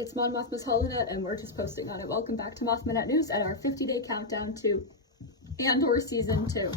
It's Mon Mothma's Holonet, and we're just posting on it. Welcome back to Mothmanet News at our 50-day countdown to Andor Season 2.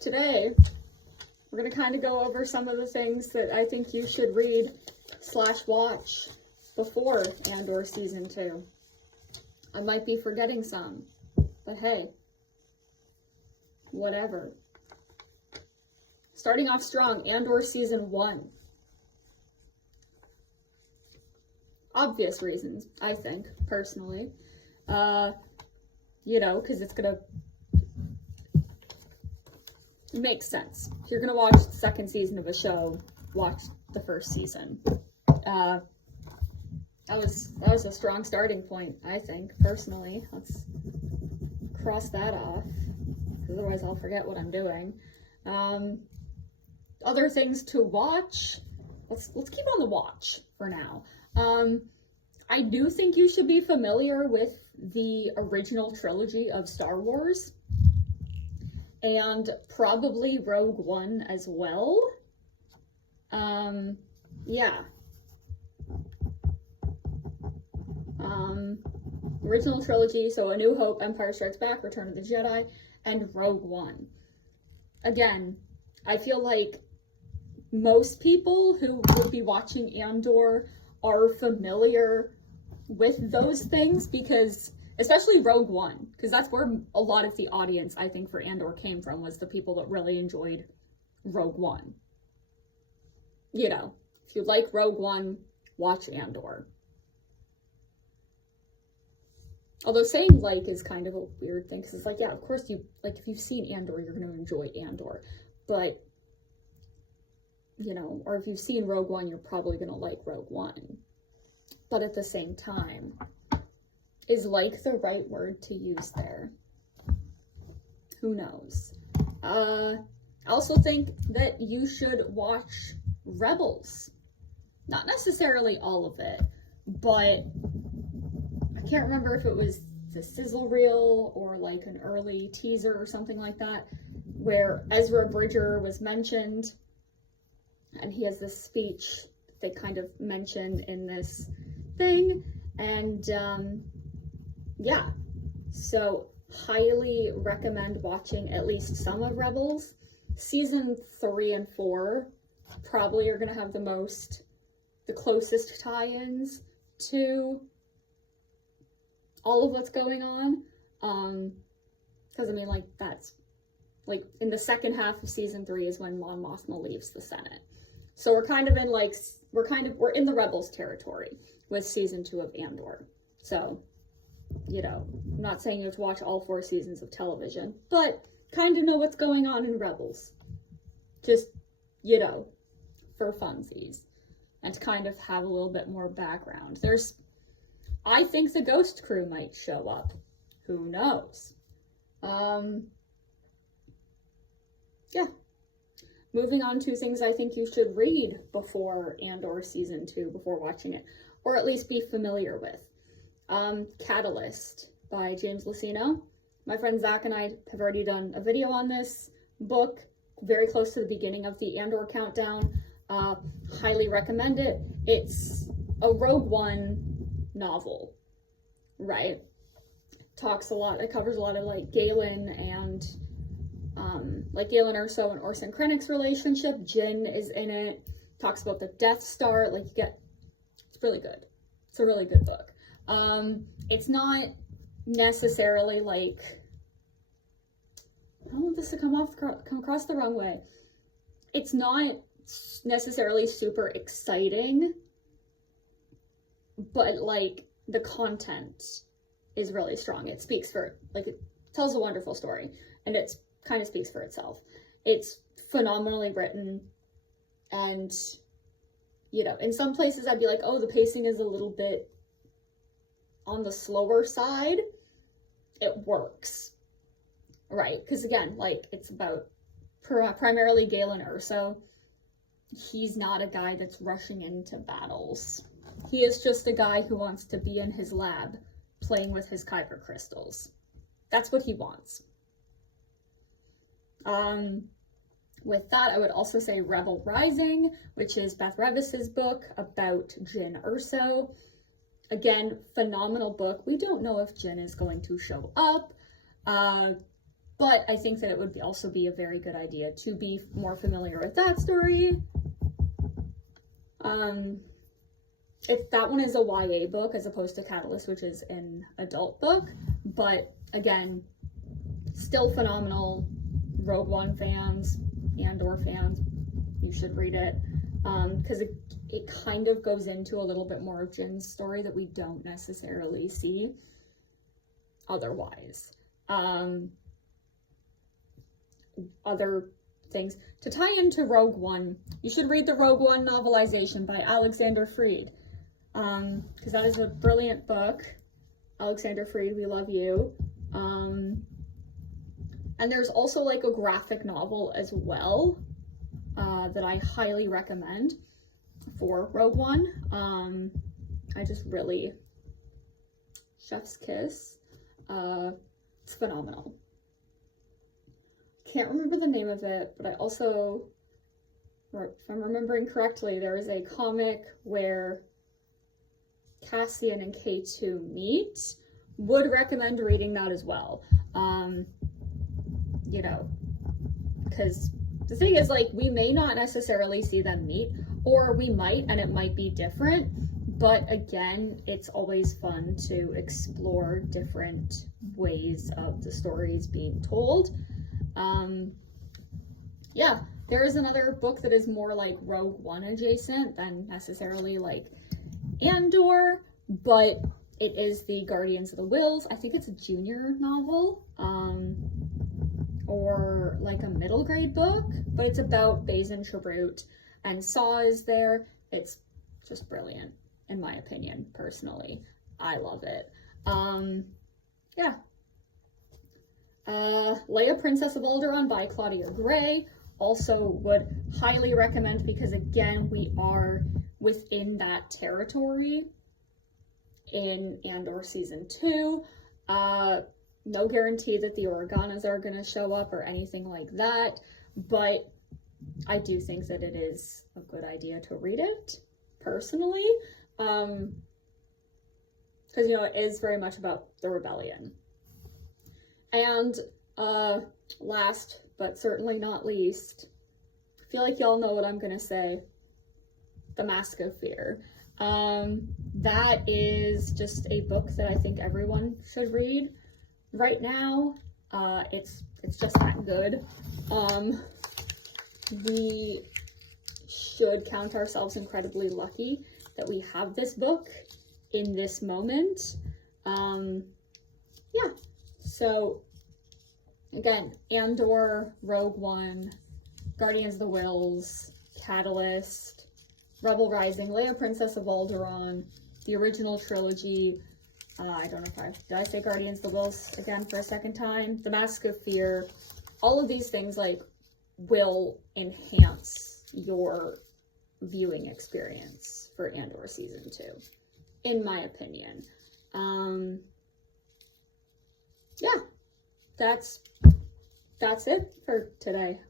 Today, we're going to kind of go over some of the things that I think you should read / watch before Andor Season 2. I might be forgetting some, but hey, whatever. Starting off strong, Andor Season 1. Obvious reasons, I think, personally. Because it's gonna make sense. If you're gonna watch the second season of a show, watch the first season. That was a strong starting point, I think, personally. Let's cross that off, otherwise I'll forget what I'm doing. Other things to watch. Let's keep on the watch for now. I do think you should be familiar with the original trilogy of Star Wars, and probably Rogue One as well. Original trilogy, so A New Hope, Empire Strikes Back, Return of the Jedi, and Rogue One. Again, I feel like most people who would be watching Andor are familiar with those things, because, especially Rogue One, because that's where a lot of the audience, I think, for Andor came from, was the people that really enjoyed Rogue One. You know, if you like Rogue One, watch Andor. Although saying like is kind of a weird thing, because it's like, yeah, of course if you've seen Andor, you're going to enjoy Andor. But, or if you've seen Rogue One, you're probably going to like Rogue One. But at the same time, is like the right word to use there? Who knows? I also think that you should watch Rebels. Not necessarily all of it, but I can't remember if it was the sizzle reel or like an early teaser or something like that, where Ezra Bridger was mentioned, and he has this speech they kind of mentioned in this thing, and so highly recommend watching at least some of Rebels. Season 3 and 4 probably are going to have the closest tie-ins to all of what's going on, because that's in the second half of season 3 is when Mon Mothma leaves the Senate. So we're in the Rebels territory with season 2 of Andor. So, I'm not saying you have to watch all 4 seasons of television, but kind of know what's going on in Rebels. Just, for funsies. And to kind of have a little bit more background. I think the Ghost Crew might show up. Who knows? Moving on to things I think you should read before Andor Season 2, before watching it, or at least be familiar with. Catalyst by James Luceno. My friend Zach and I have already done a video on this book, very close to the beginning of the Andor countdown. Highly recommend it. It's a Rogue One novel, right? It covers a lot of Galen and Galen Erso and Orson Krennic's relationship. Jyn is in it. Talks about the Death Star. It's really good. It's a really good book. It's not necessarily I don't want this to come across the wrong way. It's not necessarily super exciting, but the content is really strong. It speaks for it tells a wonderful story, and it's kind of speaks for itself. It's phenomenally written, and in some places I'd be like, oh, the pacing is a little bit on the slower side. It works, right? Because again, it's about primarily Galen Erso. He's not a guy that's rushing into battles. He is just a guy who wants to be in his lab playing with his kyber crystals. That's what he wants. With that, I would also say Rebel Rising, which is Beth Revis's book about Jyn Erso. Again, phenomenal book. We don't know if Jyn is going to show up, but I think that it would also be a very good idea to be more familiar with that story. If that one is a YA book as opposed to Catalyst, which is an adult book, but again, still phenomenal. Rogue One fans, Andor fans, you should read it, because it kind of goes into a little bit more of Jyn's story that we don't necessarily see otherwise. Other things to tie into Rogue One, you should read the Rogue One novelization by Alexander Freed, because that is a brilliant book. Alexander Freed, we love you. And there's also like a graphic novel as well that I highly recommend for Rogue One. I just really, chef's kiss. It's phenomenal. Can't remember the name of it, but I also, if I'm remembering correctly, there is a comic where Cassian and K2 meet. Would recommend reading that as well. You know, because the thing is, like, we may not necessarily see them meet, or we might, and it might be different, but again, it's always fun to explore different ways of the stories being told. Yeah, there is another book that is more like Rogue One adjacent than necessarily like Andor, but it is the Guardians of the Whills. I think it's a junior novel, or like a middle grade book, but it's about Bazin Chirrut, and Saw is there. It's just brilliant, in my opinion, personally. I love it. Yeah. Leia, Princess of Alderaan by Claudia Gray. Also would highly recommend, because again, we are within that territory in Andor Season 2. No guarantee that the Organas are going to show up or anything like that, but I do think that it is a good idea to read it, personally, because, you know, it is very much about the rebellion. And last, but certainly not least, I feel like y'all know what I'm going to say, The Mask of Fear. That is just a book that I think everyone should read. Right now, it's just that good. We should count ourselves incredibly lucky that we have this book in this moment. Yeah, so again, Andor, Rogue One, Guardians of the Whills, Catalyst, Rebel Rising, Leia, Princess of Alderaan, the original trilogy. I don't know if did I say Guardians of the Whills again for a second time? The Mask of Fear. All of these things, like, will enhance your viewing experience for Andor Season 2, in my opinion. Yeah, that's it for today.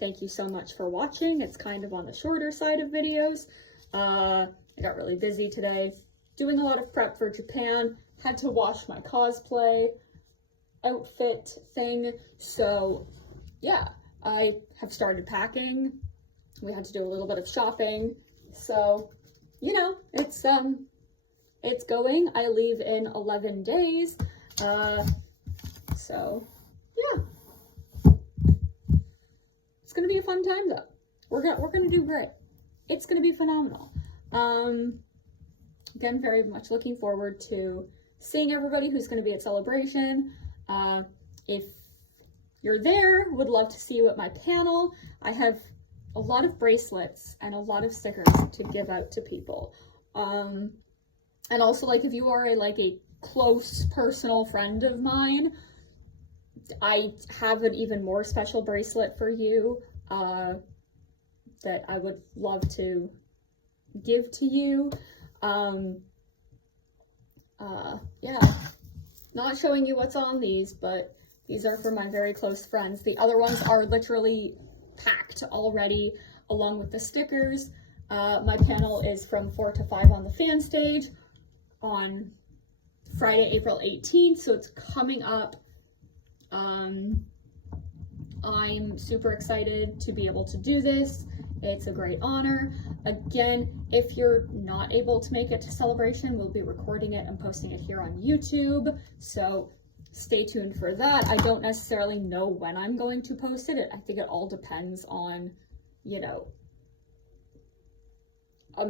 Thank you so much for watching. It's kind of on the shorter side of videos. I got really busy today, doing a lot of prep for Japan. Had to wash my cosplay outfit thing. So yeah, I have started packing. We had to do a little bit of shopping. So, you know, it's going. I leave in 11 days. So yeah. It's gonna be a fun time though. We're gonna do great. It's gonna be phenomenal. Again, very much looking forward to seeing everybody who's gonna be at Celebration. If you're there, would love to see you at my panel. I have a lot of bracelets and a lot of stickers to give out to people. And also, like, if you are a close personal friend of mine, I have an even more special bracelet for you that I would love to give to you. Yeah, not showing you what's on these, but these are for my very close friends. The other ones are literally packed already, along with the stickers. My panel is from 4 to 5 on the fan stage on Friday, April 18th, so it's coming up. I'm super excited to be able to do this. It's a great honor. Again, if you're not able to make it to Celebration, we'll be recording it and posting it here on YouTube, so stay tuned for that. I don't necessarily know when I'm going to post it. I think it all depends on, you know, a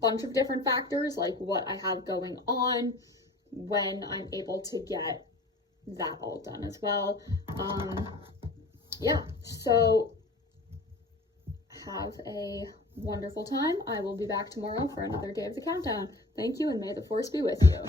bunch of different factors, like what I have going on, when I'm able to get that all done as well. Yeah, so have a wonderful time. I will be back tomorrow for another day of the countdown. Thank you, and may the force be with you.